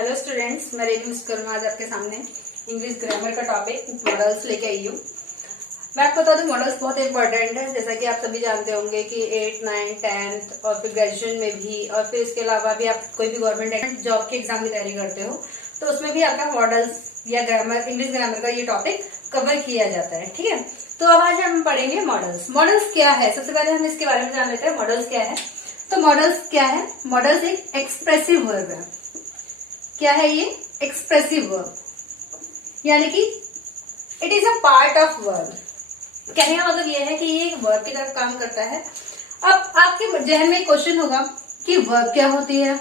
Hello students, मैं रेनू मुस्करमा आज आपके सामने इंग्लिश ग्रामर का टॉपिक मॉडल्स लेके आई हूँ। मैं आपको बता दूं मॉडल्स बहुत इंपॉर्टेंट है, जैसा कि आप सभी जानते होंगे कि 8, 9, 10th और फिर ग्रेजुएशन में भी, और फिर इसके अलावा भी आप कोई भी गवर्नमेंट जॉब के एग्जाम की तैयारी करते हो तो उसमें भी आपका मॉडल्स या ग्रामर, इंग्लिश ग्रामर का ये टॉपिक कवर किया जाता है। ठीक है, तो अब आज हम पढ़ेंगे मॉडल्स। मॉडल्स क्या है, सबसे पहले हम इसके बारे में जान लेते हैं मॉडल्स क्या है। तो मॉडल्स क्या है? मॉडल्स एक एक्सप्रेसिव वर्ब है। क्या है ये? एक्सप्रेसिव वर्ब, यानी कि it is a part of verb. कहने का मतलब ये है कि ये एक वर्ब की तरफ काम करता है। अब आपके जहन में एक क्वेश्चन होगा कि वर्ब क्या होती है।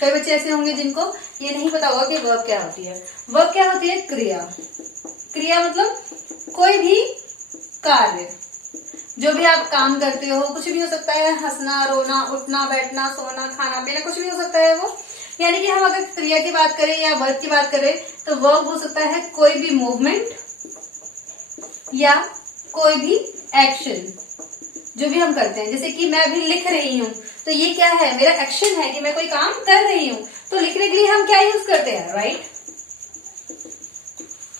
कई बच्चे ऐसे होंगे जिनको ये नहीं पता होगा कि वर्ब क्या होती है। वर्ब क्या होती है? क्रिया। क्रिया मतलब कोई भी कार्य, जो भी आप काम करते हो, कुछ भी हो सकता है, हंसना, रोना, उठना, बैठना, सोना, खाना पीना, कुछ भी हो सकता है वो। यानी कि हम अगर क्रिया की बात करें या वर्ब की बात करें तो वर्ब हो सकता है कोई भी मूवमेंट या कोई भी एक्शन जो भी हम करते हैं। जैसे कि मैं अभी लिख रही हूँ तो ये क्या है? मेरा एक्शन है कि मैं कोई काम कर रही हूँ। तो लिखने के लिए हम क्या यूज करते हैं? राइट।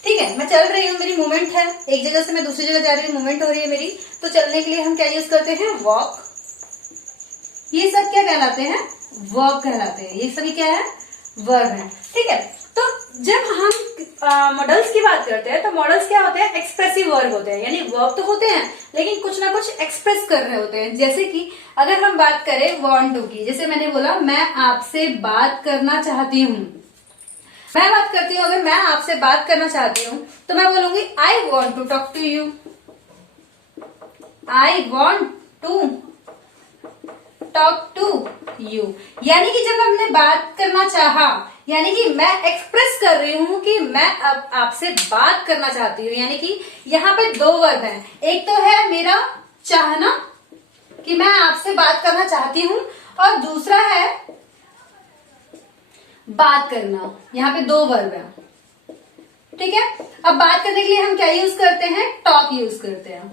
ठीक है, मैं चल रही हूँ, मेरी मूवमेंट है, एक जगह से मैं दूसरी जगह जा रही हूँ, मूवमेंट हो रही है मेरी। तो चलने के लिए हम क्या यूज करते हैं? वॉक। ये सब क्या कहलाते हैं? वर्ब कहलाते हैं। ये सभी क्या है? वर्ब है। ठीक है, तो जब हम मॉडल्स की बात करते हैं तो मॉडल्स क्या होते हैं? एक्सप्रेसिव वर्ब होते हैं, यानी वर्ब तो होते हैं लेकिन कुछ ना कुछ एक्सप्रेस कर रहे होते हैं। जैसे कि अगर हम बात करें वांट टू की, जैसे मैंने बोला मैं आपसे बात करना चाहती हूँ। मैं बात करती हूँ, अगर मैं आपसे बात करना चाहती हूँ तो मैं बोलूंगी I want to talk to you. I want to talk to you, यानी कि जब हमने बात करना चाहा, यानी कि मैं एक्सप्रेस कर रही हूं कि मैं अब आपसे बात करना चाहती हूँ। यानी कि यहाँ पे दो वर्ब हैं, एक तो है मेरा चाहना कि मैं आपसे बात करना चाहती हूँ, और दूसरा है बात करना। यहाँ पे दो वर्ब है। ठीक है, अब बात करने के लिए हम क्या यूज करते हैं? टॉक यूज करते हैं।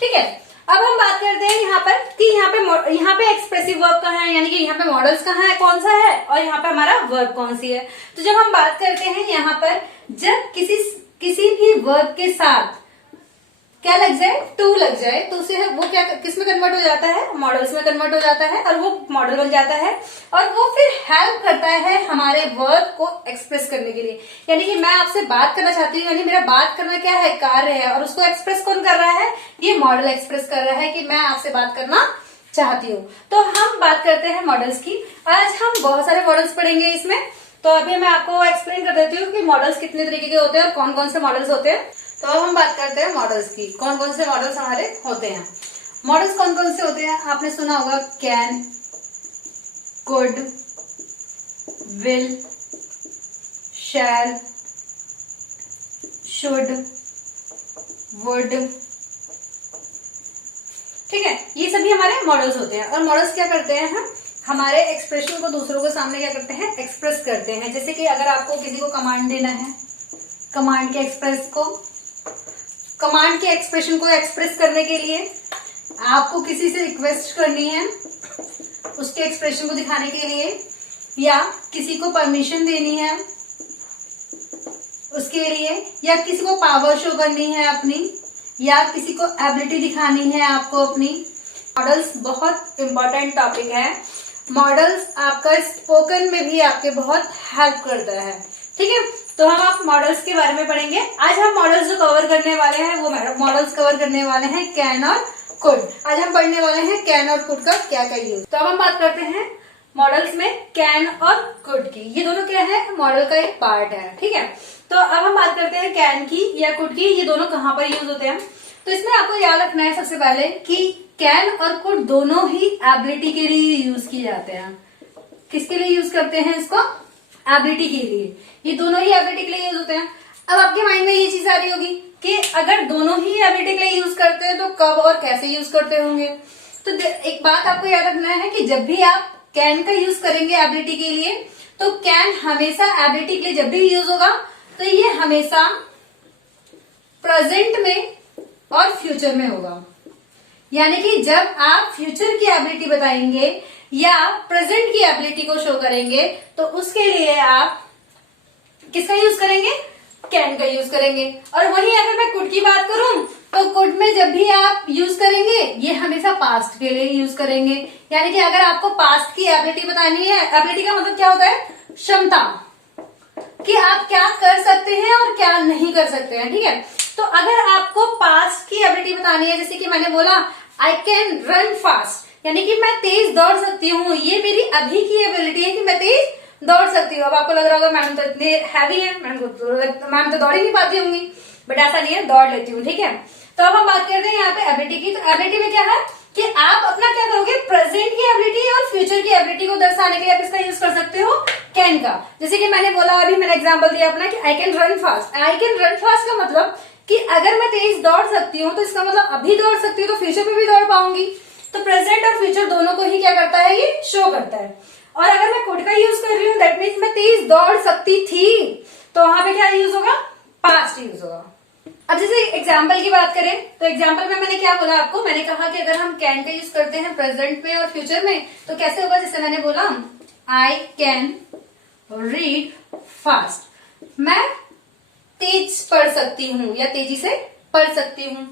ठीक है, अब हम बात करते हैं यहाँ पर कि यहाँ पे एक्सप्रेसिव वर्ब कहाँ है, यानी कि यहाँ पे मॉडल्स कहाँ है, कौन सा है, और यहाँ पे हमारा वर्ब कौन सी है। तो जब हम बात करते हैं यहाँ पर, जब किसी भी वर्ब के साथ क्या लग जाए? टू लग जाए, तो उसे वो क्या किस में कन्वर्ट हो जाता है? मॉडल्स में कन्वर्ट हो जाता है, और वो मॉडल बन जाता है, और वो फिर हेल्प करता है हमारे वर्ब को एक्सप्रेस करने के लिए। यानी कि मैं आपसे बात करना चाहती हूँ, यानी मेरा बात करना क्या है? कार्य है, और उसको एक्सप्रेस कौन कर रहा है? ये मॉडल एक्सप्रेस कर रहा है कि मैं आपसे बात करना चाहती हूँ। तो हम बात करते हैं मॉडल्स की। आज हम बहुत सारे मॉडल्स पढ़ेंगे इसमें। तो अभी मैं आपको एक्सप्लेन कर देती हूँ कि मॉडल्स कितने तरीके के होते हैं और कौन कौन से मॉडल्स होते हैं। तो अब हम बात करते हैं मॉडल्स की, कौन कौन से मॉडल्स हमारे होते हैं। मॉडल्स कौन कौन से होते हैं? आपने सुना होगा can, could, will, shall, should, would. ठीक है, ये सभी हमारे मॉडल्स होते हैं। और मॉडल्स क्या करते हैं? हम हमारे एक्सप्रेशन को दूसरों के सामने क्या करते हैं? एक्सप्रेस करते हैं। जैसे कि अगर आपको किसी को कमांड देना है, कमांड के एक्सप्रेशन को एक्सप्रेस करने के लिए आपको किसी से रिक्वेस्ट करनी है उसके एक्सप्रेशन को दिखाने के लिए, या किसी को परमिशन देनी है उसके लिए, या किसी को पावर शो करनी है अपनी, या किसी को एबिलिटी दिखानी है आपको अपनी। मॉडल्स बहुत इंपॉर्टेंट टॉपिक है। मॉडल्स आपका स्पोकन में भी आपके बहुत हेल्प करता है। ठीक है, तो हम आप मॉडल्स के बारे में पढ़ेंगे। आज हम मॉडल्स जो कवर करने वाले हैं वो मॉडल्स कवर करने वाले हैं कैन और कुड। आज हम पढ़ने वाले हैं कैन और कुड का क्या क्या यूज। तो अब हम बात करते हैं मॉडल्स में कैन और कुड की। ये दोनों क्या है? मॉडल का एक पार्ट है। ठीक है, तो अब हम बात करते हैं कैन की या कुड की। ये दोनों कहाँ पर यूज होते हैं? तो इसमें आपको याद रखना है सबसे पहले कि कैन और कुड दोनों ही एबिलिटी के लिए यूज किए जाते हैं। किसके लिए यूज करते हैं इसको? एबिलिटी के लिए। ये दोनों ही एबिलिटी के लिए यूज होते हैं। अब आपके माइंड में ये चीज आ रही होगी कि अगर दोनों ही एबिलिटी के लिए यूज करते हैं तो कब और कैसे यूज करते होंगे। तो एक बात आपको याद रखना है कि जब भी आप कैन का यूज करेंगे एबिलिटी के लिए, तो कैन हमेशा एबिलिटी के लिए जब भी यूज होगा तो ये हमेशा प्रेजेंट में और फ्यूचर में होगा। यानी कि जब आप फ्यूचर की एबिलिटी बताएंगे या प्रेजेंट की एबिलिटी को शो करेंगे तो उसके लिए आप किसका यूज करेंगे, कैन का यूज करेंगे। और वहीं अगर मैं कुड की बात करूं तो कुड में जब भी आप यूज करेंगे ये हमेशा पास्ट के लिए यूज करेंगे। यानी कि अगर आपको पास्ट की एबिलिटी बतानी है, एबिलिटी का मतलब क्या होता है, क्षमता, कि आप क्या कर सकते हैं और क्या नहीं कर सकते हैं, ठीक है। तो अगर आपको पास्ट की एबिलिटी बतानी है, जैसे कि मैंने बोला आई कैन रन फास्ट, यानी कि मैं तेज दौड़ सकती हूँ, ये मेरी अभी की एबिलिटी है कि मैं तेज दौड़ सकती हूँ। अब आपको लग रहा होगा मैम तो इतने हैवी है, मैम तो दौड़ ही नहीं पाती होंगी, बट ऐसा नहीं है, दौड़ लेती हूँ, ठीक है। तो अब हम बात करते हैं यहाँ पे एबिलिटी की। तो एबिलिटी में क्या है कि आप अपना क्या करोगे, प्रेजेंट की एबिलिटी और फ्यूचर की एबिलिटी को दर्शाने के लिए आप इसका यूज कर सकते हो कैन का। जैसे कि मैंने बोला, अभी मैंने एग्जांपल दिया अपना कि I can run fast. I can run fast का मतलब कि अगर मैं तेज दौड़ सकती हूँ तो इसका मतलब अभी दौड़ सकती हूँ तो फ्यूचर में भी दौड़ पाऊंगी। तो प्रेजेंट और फ्यूचर दोनों को ही क्या करता है, ये शो करता है। और अगर मैं कुड का यूज कर रही हूँ दैट मीन्स मैं तेज दौड़ सकती थी, तो वहां पे क्या यूज होगा, पास्ट यूज होगा। अब जैसे एग्जाम्पल की बात करें तो एग्जाम्पल में मैंने क्या बोला आपको, मैंने कहा कि अगर हम कैन का यूज करते हैं प्रेजेंट में और फ्यूचर में तो कैसे होगा, जैसे मैंने बोला आई कैन रीड फास्ट, मैं तेज पढ़ सकती हूँ या तेजी से पढ़ सकती हूँ।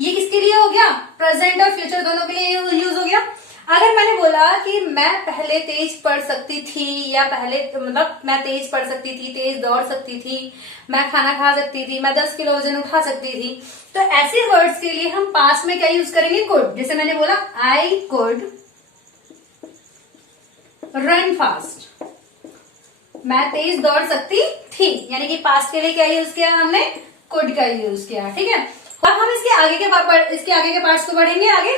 ये किसके लिए हो गया, प्रेजेंट और फ्यूचर दोनों के लिए यूज हो गया। अगर मैंने बोला कि मैं पहले तेज पढ़ सकती थी, या पहले मतलब मैं तेज पढ़ सकती थी, तेज दौड़ सकती थी, मैं खाना खा सकती थी, मैं 10 किलो वजन उठा सकती थी, तो ऐसे वर्ड्स के लिए हम पास्ट में क्या यूज करेंगे, कुड। जैसे मैंने बोला आई कुड रन फास्ट, मैं तेज दौड़ सकती थी, यानी कि पास्ट के लिए क्या यूज किया हमने, कुड का यूज किया, ठीक है। अब हम इसके आगे के पार्ट्स को बढ़ेंगे आगे,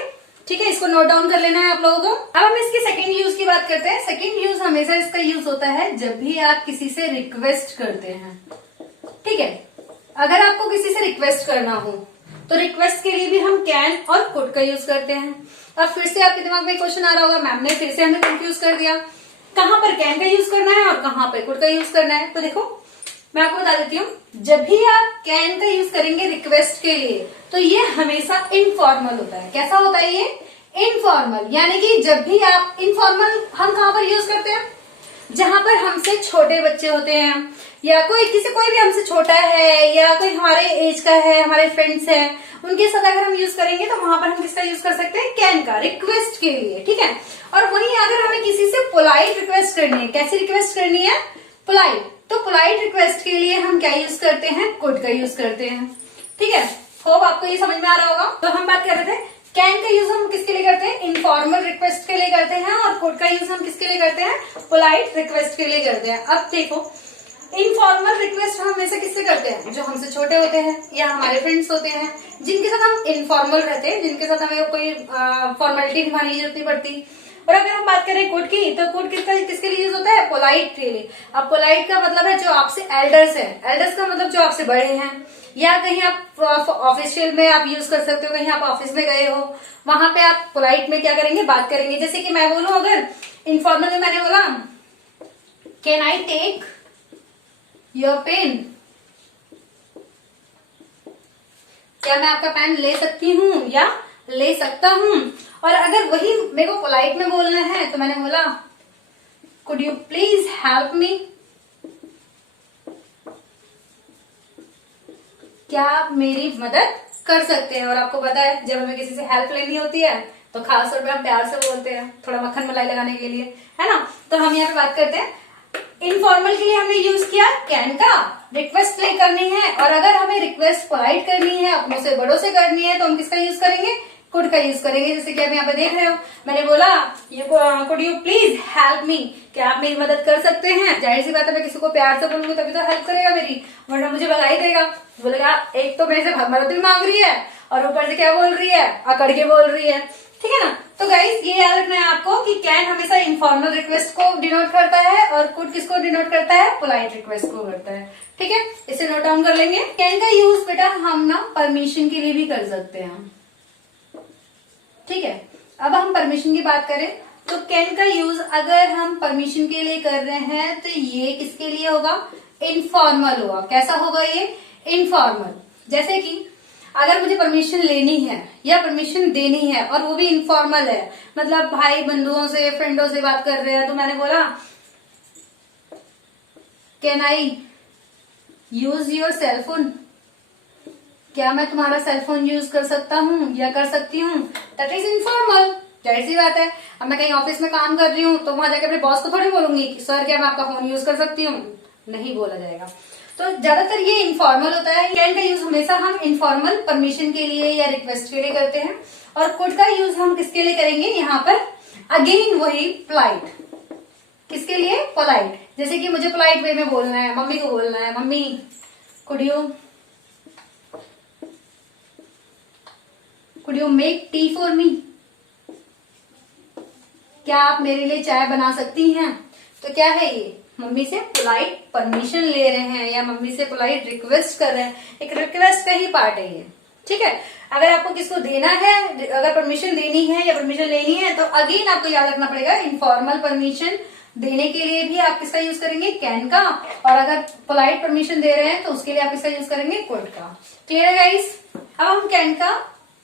ठीक है। इसको नोट डाउन कर लेना है आप लोगों को। अब हम इसके सेकंड यूज की बात करते हैं। सेकंड यूज हमेशा इसका यूज होता है जब भी आप किसी से रिक्वेस्ट करते हैं, ठीक है। अगर आपको किसी से रिक्वेस्ट करना हो तो रिक्वेस्ट के लिए भी हम कैन और कुड का यूज करते हैं। अब फिर से आपके दिमाग में क्वेश्चन आ रहा होगा, मैम ने फिर से हमें कंफ्यूज कर दिया, कहाँ पर कैन का यूज करना है और कहाँ पर कुड का यूज करना है। तो देखो मैं आपको बता देती हूँ, जब भी आप कैन का यूज करेंगे रिक्वेस्ट के लिए तो ये हमेशा इनफॉर्मल होता है। कैसा होता है ये, इनफॉर्मल, यानी कि जब भी आप इनफॉर्मल हम कहाँ पर यूज करते हैं, जहां पर हमसे छोटे बच्चे होते हैं या कोई भी हमसे छोटा है या कोई हमारे एज का है, हमारे फ्रेंड्स हैं, उनके साथ अगर हम यूज करेंगे तो वहां पर हम किसका यूज कर सकते हैं, कैन का, रिक्वेस्ट के लिए, ठीक है। और वहीं अगर हमें किसी से पोलाइट रिक्वेस्ट करनी है, कैसी रिक्वेस्ट करनी है, पोलाइट, तो पोलाइट रिक्वेस्ट के लिए हम क्या यूज करते हैं, कुड का यूज करते हैं, ठीक है। होप आपको ये समझ में आ रहा होगा। तो हम बात कर रहे थे कैन का यूज हम किसके लिए करते हैं, इनफॉर्मल रिक्वेस्ट के लिए करते हैं, और कुड का यूज हम किसके लिए करते हैं, पोलाइट रिक्वेस्ट के लिए करते हैं। अब देखो इनफॉर्मल रिक्वेस्ट हम हमेशा किससे करते हैं, जो हमसे छोटे होते हैं या हमारे फ्रेंड्स होते हैं, जिनके साथ हम इनफॉर्मल रहते हैं, जिनके साथ हमें कोई फॉर्मेलिटी निभाने की जरूरत नहीं पड़ती। और अगर हम बात करें कुड की, तो कुड किसके लिए यूज होता है, पोलाइट के लिए। अब पोलाइट का मतलब है जो आपसे एल्डर्स है, एल्डर्स का मतलब जो आपसे बड़े हैं, या कहीं आप ऑफिशियल में आप यूज कर सकते हो, कहीं आप ऑफिस में गए हो, वहां पे आप पोलाइट में क्या करेंगे, बात करेंगे। जैसे कि मैं बोलूं, अगर इनफॉर्मल में मैंने बोला can I take your pen, क्या मैं आपका पेन ले सकती हूँ या ले सकता हूँ। और अगर वही मेरे को पोलाइट में बोलना है तो मैंने बोला could you please help me, क्या आप मेरी मदद कर सकते हैं। और आपको पता है जब हमें किसी से हेल्प लेनी होती है तो खास तौर पे हम प्यार से बोलते हैं, थोड़ा मक्खन मलाई लगाने के लिए, है ना। तो हम यहाँ पे बात करते हैं इनफॉर्मल के लिए हमने यूज किया कैन का, रिक्वेस्ट प्ले करनी है, और अगर हमें रिक्वेस्ट पोलाइट करनी है, अपनों से बड़ों से करनी है, तो हम किसका यूज करेंगे, कुड का यूज करेंगे। जैसे कि आप यहाँ पे देख रहे हो, मैंने बोला could you please help me, क्या आप मेरी मदद कर सकते हैं। जाहिर सी बात है मैं किसी को प्यार से बोलूंगी तभी तो हेल्प करेगा मेरी, वरना मुझे भगा ही देगा। बोलेगा एक तो मेरे से मदद भी मांग रही है और ऊपर से क्या बोल रही है, अकड़ के बोल रही है, ठीक है ना। तो गाइस ये याद रखना है आपको कि कैन हमेशा इनफॉर्मल रिक्वेस्ट को डिनोट करता है और कुड किसको डिनोट करता है, पोलाइट रिक्वेस्ट को करता है, ठीक है। इसे नोट डाउन कर लेंगे। कैन का यूज बेटा हम ना परमिशन के लिए भी कर सकते हैं, ठीक है। अब हम परमिशन की बात करें तो कैन का यूज अगर हम परमिशन के लिए कर रहे हैं तो ये किसके लिए होगा, इनफॉर्मल होगा। कैसा होगा ये, इनफॉर्मल। जैसे कि अगर मुझे परमिशन लेनी है या परमिशन देनी है और वो भी इनफॉर्मल है, मतलब भाई बंधुओं से फ्रेंडों से बात कर रहे हैं, तो मैंने बोला can I use your cellphone, क्या मैं तुम्हारा सेलफोन यूज कर सकता हूँ या कर सकती हूँ, दैट इज इनफॉर्मल। जाहिर सी बात है, अब मैं कहीं ऑफिस में काम कर रही हूँ तो वहां जाकर अपने बॉस को थोड़ी बोलूंगी कि सर क्या मैं आपका फोन यूज कर सकती हूँ, नहीं बोला जाएगा। तो ज्यादातर ये इनफॉर्मल होता है। कैन का यूज हमेशा हम इनफॉर्मल परमिशन के लिए या रिक्वेस्ट के लिए करते हैं, और कुड का यूज हम किसके लिए करेंगे यहाँ पर, अगेन वही पोलाइट, किसके लिए, पोलाइट। जैसे कि मुझे पोलाइट वे में बोलना है, मम्मी को बोलना है, mummy could you make tea for me, क्या आप मेरे लिए चाय बना सकती हैं। तो क्या है ये, मम्मी से पोलाइट परमिशन ले रहे हैं या मम्मी से पोलाइट रिक्वेस्ट कर रहे हैं, एक रिक्वेस्ट का ही पार्ट है ये, ठीक है। अगर आपको किसको देना है, अगर परमिशन देनी है या परमिशन लेनी है, तो अगेन आपको याद रखना पड़ेगा इनफॉर्मल परमिशन देने के लिए भी आप किसका यूज करेंगे, कैन का, और अगर पोलाइट परमिशन दे रहे हैं तो उसके लिए आप किसका यूज करेंगे, कुड का। क्लियर है गाइस। अब हम कैन का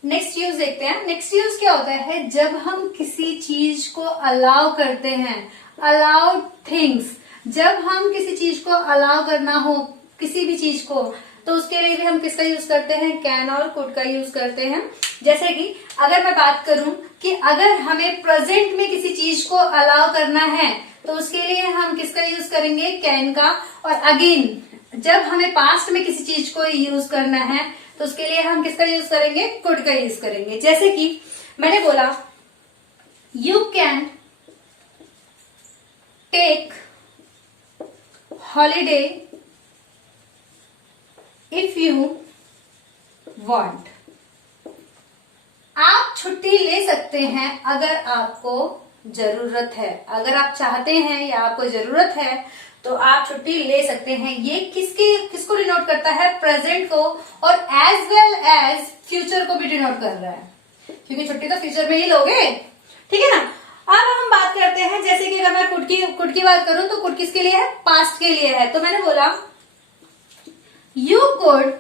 नेक्स्ट यूज देखते हैं। नेक्स्ट यूज क्या होता है, जब हम किसी चीज को अलाउ करते हैं, अलाउड थिंग्स, जब हम किसी चीज को अलाउ करना हो, किसी भी चीज को, तो उसके लिए भी हम किसका यूज करते हैं, कैन और कुड का यूज करते हैं। जैसे कि अगर मैं बात करूं कि अगर हमें प्रेजेंट में किसी चीज को अलाउ करना है तो उसके लिए हम किसका यूज करेंगे, कैन का। और अगेन जब हमें पास्ट में किसी चीज को यूज करना है तो उसके लिए हम किसका यूज करेंगे, कुड का यूज करेंगे। जैसे कि मैंने बोला you can take holiday if you want, आप छुट्टी ले सकते हैं अगर आपको जरूरत है, अगर आप चाहते हैं या आपको जरूरत है तो आप छुट्टी ले सकते हैं। ये किसको डिनोट करता है, प्रेजेंट को, और एज वेल एज फ्यूचर को भी डिनोट कर रहा है, क्योंकि छुट्टी तो फ्यूचर में ही लोगे, ठीक है ना। अब हम बात करते हैं, जैसे कि अगर मैं कुड की बात करूं तो कुड किसके लिए है, पास्ट के लिए है। तो मैंने बोला you could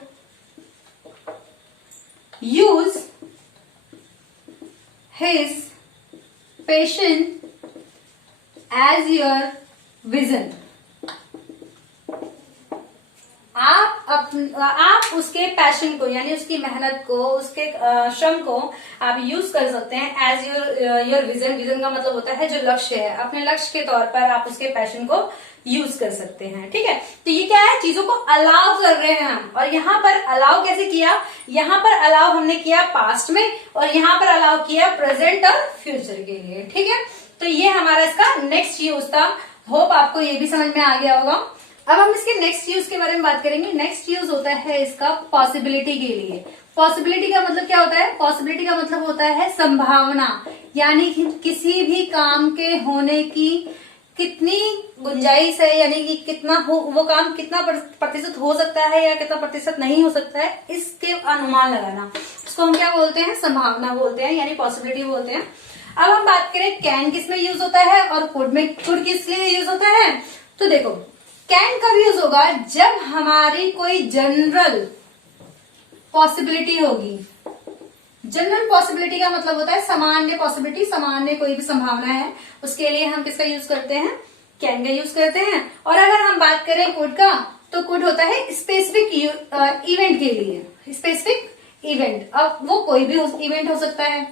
use his patient as your vision, आप उसके पैशन को यानी उसकी मेहनत को, उसके श्रम को आप यूज कर सकते हैं एज योर विजन। विजन का मतलब होता है जो लक्ष्य है, अपने लक्ष्य के तौर पर आप उसके पैशन को यूज कर सकते हैं, ठीक है। तो ये क्या है, चीजों को अलाउ कर रहे हैं हम। और यहाँ पर अलाउ कैसे किया, यहाँ पर अलाउ हमने किया पास्ट में और यहाँ पर अलाउ किया प्रेजेंट और फ्यूचर के लिए, ठीक है। तो ये हमारा इसका नेक्स्ट यूज था। होप आपको ये भी समझ में आ गया होगा। अब हम इसके नेक्स्ट यूज के बारे में बात करेंगे। नेक्स्ट यूज होता है इसका पॉसिबिलिटी के लिए। पॉसिबिलिटी का मतलब क्या होता है, पॉसिबिलिटी का मतलब होता है संभावना, यानी कि किसी भी काम के होने की कितनी गुंजाइश है, यानी कि कितना वो काम कितना प्रतिशत हो सकता है या कितना प्रतिशत नहीं हो सकता है, इसके अनुमान लगाना, इसको हम क्या बोलते हैं, संभावना बोलते हैं, यानी पॉसिबिलिटी बोलते हैं। अब हम बात करें कैन किस में यूज होता है और कुड किस लिए यूज होता है। तो देखो कैन कब यूज होगा, जब हमारी कोई जनरल पॉसिबिलिटी होगी। जनरल पॉसिबिलिटी का मतलब होता है सामान्य पॉसिबिलिटी, सामान्य कोई भी संभावना है, उसके लिए हम किसका यूज करते हैं, कैन का यूज करते हैं। और अगर हम बात करें कुड का, तो कुड होता है स्पेसिफिक इवेंट के लिए, स्पेसिफिक इवेंट। अब वो कोई भी इवेंट हो सकता है।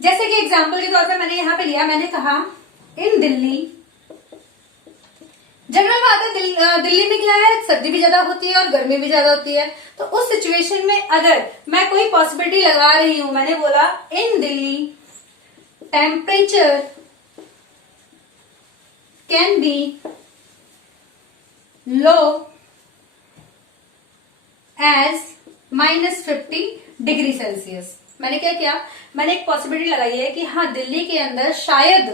जैसे कि एग्जाम्पल के तौर पे मैंने यहाँ पे लिया, मैंने कहा इन दिल्ली, जनरल बात है दिल्ली में क्या है, सर्दी भी ज्यादा होती है और गर्मी भी ज्यादा होती है। तो उस सिचुएशन में अगर मैं कोई पॉसिबिलिटी लगा रही हूं, मैंने बोला in Delhi temperature can be low as -50 degree Celsius. मैंने क्या किया, मैंने एक पॉसिबिलिटी लगाई है कि हाँ दिल्ली के अंदर शायद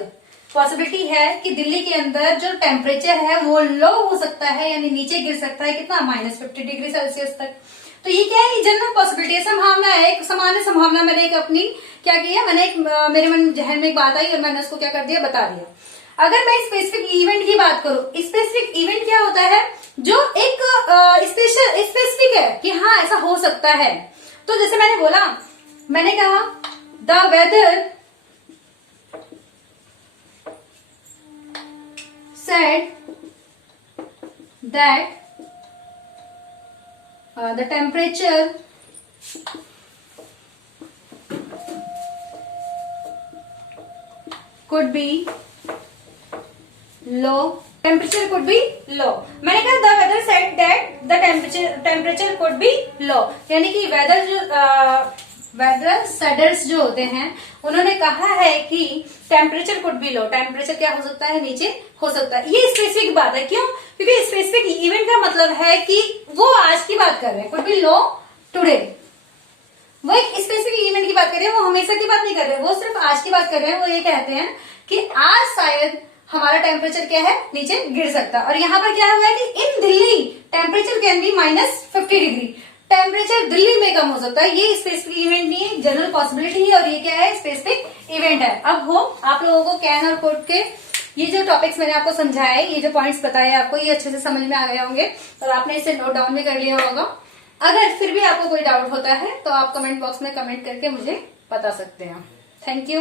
पॉसिबिलिटी है कि दिल्ली के अंदर जो टेम्परेचर है वो लो हो सकता है, यानी नीचे गिर सकता है, कितना, -50 डिग्री सेल्सियस तक। तो ये क्या है, जनरल पॉसिबिलिटी है, संभावना है, एक सामान्य संभावना। मैंने एक अपनी क्या किया, मैंने एक मेरे मन जहन में एक बात आई और मैंने उसको क्या कर दिया, बता दिया। अगर मैं स्पेसिफिक इवेंट की बात करूं, स्पेसिफिक इवेंट क्या होता है, जो एक स्पेसिफिक है कि हाँ ऐसा हो सकता है। तो जैसे मैंने बोला, मैंने कहा the weather said that the temperature could be low. Temperature could be low. मैंने कहा the weather said that the temperature could be low. यानी कि वेदर सेडर्स जो होते हैं उन्होंने कहा है कि temperature could be low, temperature क्या हो सकता है, नीचे हो सकता है। ये स्पेसिफिक बात है, क्यों? क्योंकि स्पेसिफिक इवेंट का मतलब है कि वो आज की बात कर रहे हैं, कुड बी लो टुडे। वो एक स्पेसिफिक इवेंट की बात कर रहे हैं, वो हमेशा की बात नहीं कर रहे हैं, वो सिर्फ आज की बात कर रहे हैं। वो ये कहते हैं कि आज शायद हमारा टेम्परेचर क्या है, नीचे गिर सकता है। और यहाँ पर क्या हुआ है कि in Delhi temperature can be -50 degree, temperature Delhi में कम हो सकता है। ये स्पेसिफिक इवेंट नहीं है, जनरल पॉसिबिलिटी है, और ये क्या है, स्पेसिफिक इवेंट है। अब हो आप लोगों को कैन और कुड के ये जो टॉपिक्स मैंने आपको समझाए, ये जो पॉइंट्स बताए आपको, ये अच्छे से समझ में आ गए होंगे और आपने इसे नोट डाउन भी कर लिया होगा। अगर फिर भी आपको कोई डाउट होता है तो आप कमेंट बॉक्स में कमेंट करके मुझे बता सकते हैं। Thank you.